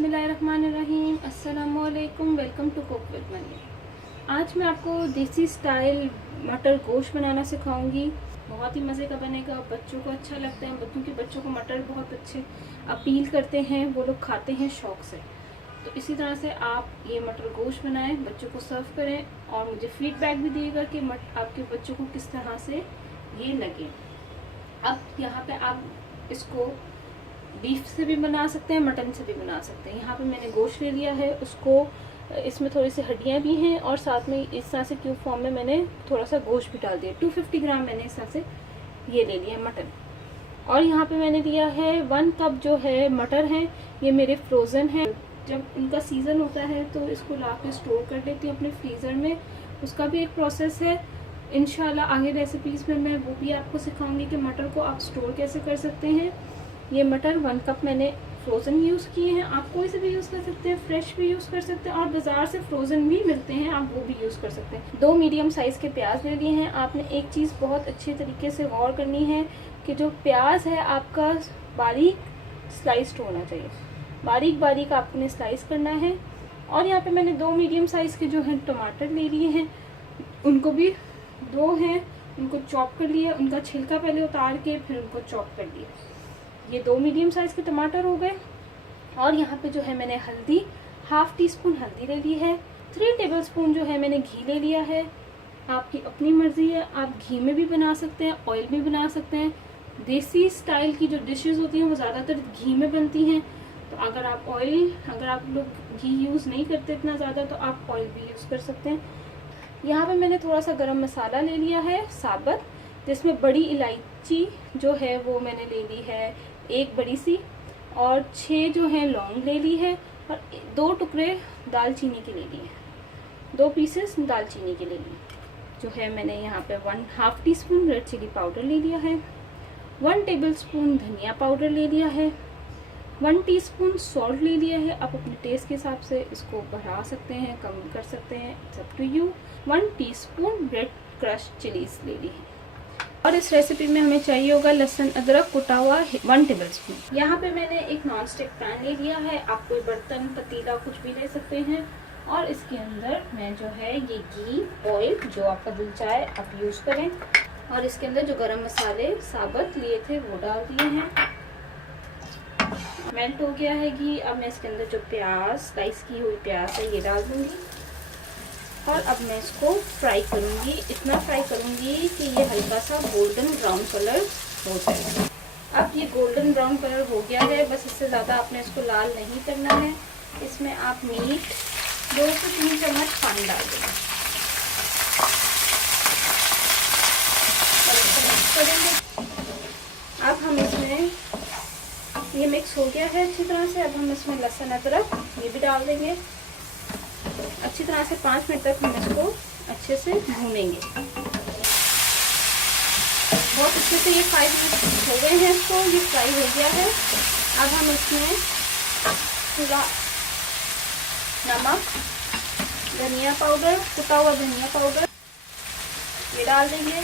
बिस्मिल्लाहिर्रहमानिर्रहीम, अस्सलामुअलैकुम, welcome to Cook with Money. आज मैं आपको देसी स्टाइल मटर गोश्त बनाना सिखाऊंगी। बहुत ही मज़े का बनेगा, बच्चों को अच्छा लगता है। बच्चों को मटर बहुत अच्छे अपील करते हैं, वो लोग खाते हैं शौक़ से। तो इसी तरह से आप ये मटर गोश्त बनाएं, बच्चों को सर्व करें और मुझे फ़ीडबैक भी दिएगा कि आपके बच्चों को किस तरह से ये लगे। अब यहाँ पे आप इसको बीफ से भी बना सकते हैं, मटन से भी बना सकते हैं। यहाँ पे मैंने गोश्त ले लिया है, उसको इसमें थोड़ी सी हड्डियाँ भी हैं और साथ में इस तरह से क्यूब फॉर्म में मैंने थोड़ा सा गोश्त भी डाल दिया। 250 ग्राम मैंने इस तरह से ये ले लिया मटन। और यहाँ पे मैंने लिया है 1 कप जो है मटर है, ये मेरे फ्रोज़न है। जब इनका सीज़न होता है तो इसको ला के स्टोर कर लेती हूँ अपने फ्रीज़र में। उसका भी एक प्रोसेस है, इंशाल्लाह आगे रेसिपीज़ में मैं वो भी आपको सिखाऊंगी कि मटर को आप स्टोर कैसे कर सकते हैं। ये मटर 1 कप मैंने फ्रोज़न यूज़ किए हैं। आप कोई से भी यूज़ कर सकते हैं, फ्रेश भी यूज़ कर सकते हैं और बाज़ार से फ्रोज़न भी मिलते हैं, आप वो भी यूज़ कर सकते हैं। 2 मीडियम साइज़ के प्याज ले लिए हैं। आपने एक चीज़ बहुत अच्छे तरीके से गौर करनी है कि जो प्याज है आपका बारीक स्लाइस्ड होना चाहिए, बारीक बारीक आपने स्लाइस करना है। और यहाँ पे मैंने 2 मीडियम साइज़ के जो हैं टमाटर ले लिए हैं, उनको भी 2 हैं, उनको चॉप कर लिया। उनका छिलका पहले उतार के फिर उनको चॉप कर लिया। ये 2 मीडियम साइज़ के टमाटर हो गए। और यहाँ पे जो है मैंने हल्दी, 1/2 टीस्पून हल्दी ले ली है। 3 टेबलस्पून जो है मैंने घी ले लिया है। आपकी अपनी मर्ज़ी है, आप घी में भी बना सकते हैं, ऑयल में बना सकते हैं। देसी स्टाइल की जो डिशेस होती हैं वो ज़्यादातर घी में बनती हैं, तो अगर आप लोग घी यूज़ नहीं करते इतना ज़्यादा तो आप ऑयल भी यूज़ कर सकते हैं। यहाँ पे मैंने थोड़ा सा गरम मसाला ले लिया है साबुत, जिसमें बड़ी इलायची जो है वो मैंने ले ली है 1 बड़ी सी, और 6 जो है लौंग ले ली है, और 2 टुकड़े दालचीनी के ले लिए, 2 पीसेस दालचीनी के ले लिए। जो है मैंने यहाँ पे 1/2 टीस्पून रेड चिली पाउडर ले लिया है, 1 टेबलस्पून धनिया पाउडर ले लिया है, 1 टीस्पून सॉल्ट ले लिया है। आप अपने टेस्ट के हिसाब से इसको बढ़ा सकते हैं, कम कर सकते हैं, it's up to you. 1 teaspoon red crush chillies ले ली है। और इस रेसिपी में हमें चाहिए होगा लहसुन अदरक कुटा हुआ 1 टेबलस्पून। यहाँ पे मैंने एक नॉन स्टिक पैन ले लिया है, आप कोई बर्तन पतीला कुछ भी ले सकते हैं। और इसके अंदर मैं जो है ये घी, ऑयल जो आपका दिल चाहे आप यूज़ करें। और इसके अंदर जो गरम मसाले साबुत लिए थे वो डाल दिए हैं। मेल्ट हो गया है घी। अब मैं इसके अंदर जो प्याज, स्लाइस की हुई प्याज है ये डाल दूँगी। और अब मैं इसको फ्राई करूँगी, इतना फ्राई करूँगी कि ये हल्का सा गोल्डन ब्राउन कलर हो जाए। अब ये गोल्डन ब्राउन कलर हो गया है, बस इससे ज़्यादा आपने इसको लाल नहीं करना है। इसमें आप मीट 2 से 3 चम्मच पानी डाल देंगे और इसको मिक्स करेंगे। अब हम इसमें ये मिक्स हो गया है अच्छी तरह से। अब हम इसमें लहसुन अदरक ये भी डाल देंगे। अच्छी तरह से 5 मिनट तक हम इसको अच्छे से भूनेंगे। बहुत अच्छे से ये 5 मिनट हो गए हैं, इसको ये फ्राई हो गया है। अब हम इसमें थोड़ा नमक, धनिया पाउडर, कुटा हुआ धनिया पाउडर ये डाल देंगे,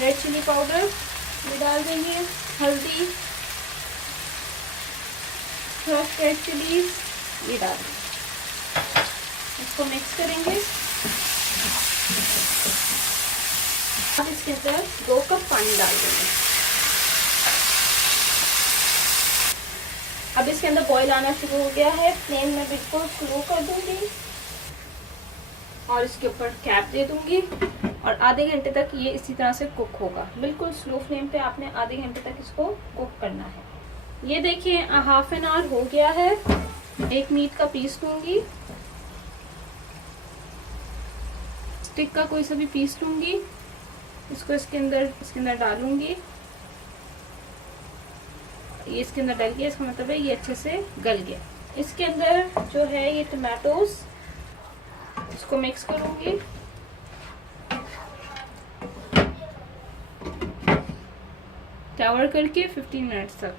रेड चिली पाउडर ये डाल देंगे, हल्दी, क्रश्ड रेड चिलीज ये डाल देंगे। इसको मिक्स करेंगे। अब इसके अंदर 2 कप पानी डाल देंगे। अब इसके अंदर बॉईल आना शुरू हो गया है। फ्लेम में बिल्कुल स्लो कर दूंगी और इसके ऊपर कैप दे दूंगी और आधे घंटे तक ये इसी तरह से कुक होगा। बिल्कुल स्लो फ्लेम पे आपने आधे घंटे तक इसको कुक करना है। ये देखिए 1/2 एन आवर हो गया है। एक मीट का पीस लूंगी, स्टिक का कोई सा भी पीस लूंगी, इसको इसके अंदर डालूंगी। ये इसके अंदर डल गया, इसका मतलब है ये अच्छे से गल गया। इसके अंदर जो है ये टमाटोज, इसको मिक्स करूंगी। कवर करके 15 मिनट्स तक।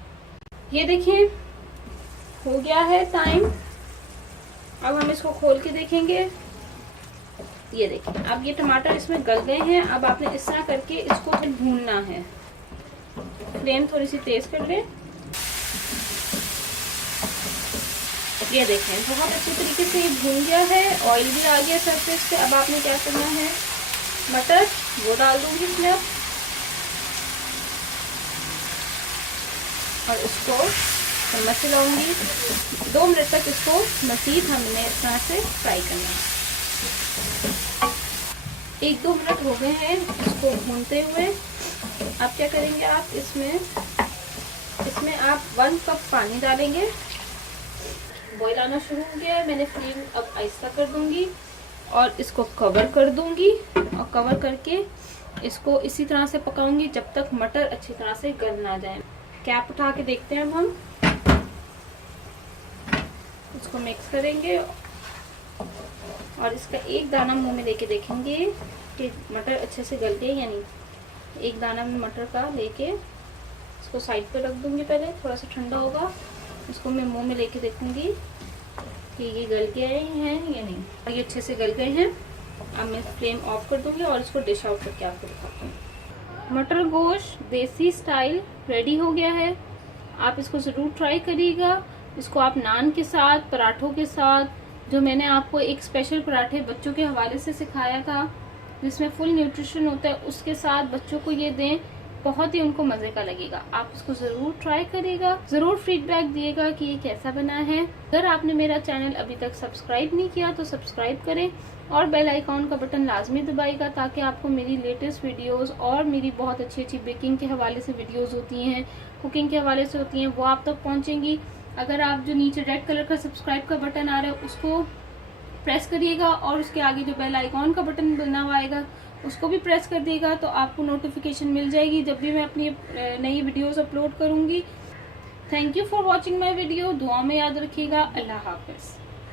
ये देखिए हो गया है टाइम। अब हम इसको खोल के देखेंगे। ये देखिए अब ये टमाटर इसमें गल गए हैं। अब आपने इस तरह करके इसको फिर भूनना है। फ्लेम थोड़ी सी तेज कर लें। ये देखें बहुत अच्छे तरीके से ये भून गया है, ऑयल भी आ गया सरफेस पे। अब आपने क्या करना है, मटर वो डाल दूंगी इसमें अब, और इसको चम्मच से लाऊंगी। 2 मिनट तक इसको मज़ीद हमने इस तरह से फ्राई करना है। 1-2 मिनट हो गए हैं इसको भूनते हुए। अब क्या करेंगे आप, इसमें आप 1 कप पानी डालेंगे। बॉईल आना शुरू हो गया है, मैंने फ्लेम अब आहिस्ता कर दूंगी और इसको कवर कर दूंगी, और कवर करके इसको इसी तरह से पकाऊंगी जब तक मटर अच्छी तरह से गल ना जाए। कैप उठा के देखते हैं अब हम, इसको मिक्स करेंगे और इसका एक दाना मुंह में लेके देखेंगे कि मटर अच्छे से गल गए या नहीं। एक दाना में मटर का लेके इसको साइड पे रख दूंगी, पहले थोड़ा सा ठंडा होगा, इसको मैं मुंह में लेके देखूंगी कि ये गल गए हैं या नहीं। और ये अच्छे से गल गए हैं। अब मैं फ्लेम ऑफ कर दूंगी और इसको डिश आउट करके आपको दिखाती हूँ। मटर गोश्त देसी स्टाइल रेडी हो गया है। आप इसको ज़रूर ट्राई करिएगा। इसको आप नान के साथ, पराठों के साथ, जो मैंने आपको एक स्पेशल पराठे बच्चों के हवाले से सिखाया था जिसमें फुल न्यूट्रिशन होता है, उसके साथ बच्चों को ये दें, बहुत ही उनको मज़े का लगेगा। आप इसको ज़रूर ट्राई करिएगा, ज़रूर फीडबैक दिएगा कि ये कैसा बना है। अगर आपने मेरा चैनल अभी तक सब्सक्राइब नहीं किया तो सब्सक्राइब करें और बेल आइकॉन का बटन लाजमी दबाइएगा, ताकि आपको मेरी लेटेस्ट वीडियोस और मेरी बहुत अच्छी अच्छी बेकिंग के हवाले से वीडियोस होती हैं, कुकिंग के हवाले से होती हैं, वो आप तक पहुँचेंगी। अगर आप जो नीचे रेड कलर का सब्सक्राइब का बटन आ रहा है उसको प्रेस करिएगा और उसके आगे जो बेल आइकॉन का बटन बना हुआ आएगा उसको भी प्रेस कर दिएगा, तो आपको नोटिफिकेशन मिल जाएगी जब भी मैं अपनी नई वीडियोस अपलोड करूंगी। Thank you for watching my video. दुआ में याद रखिएगा। अल्लाह हाफिज़।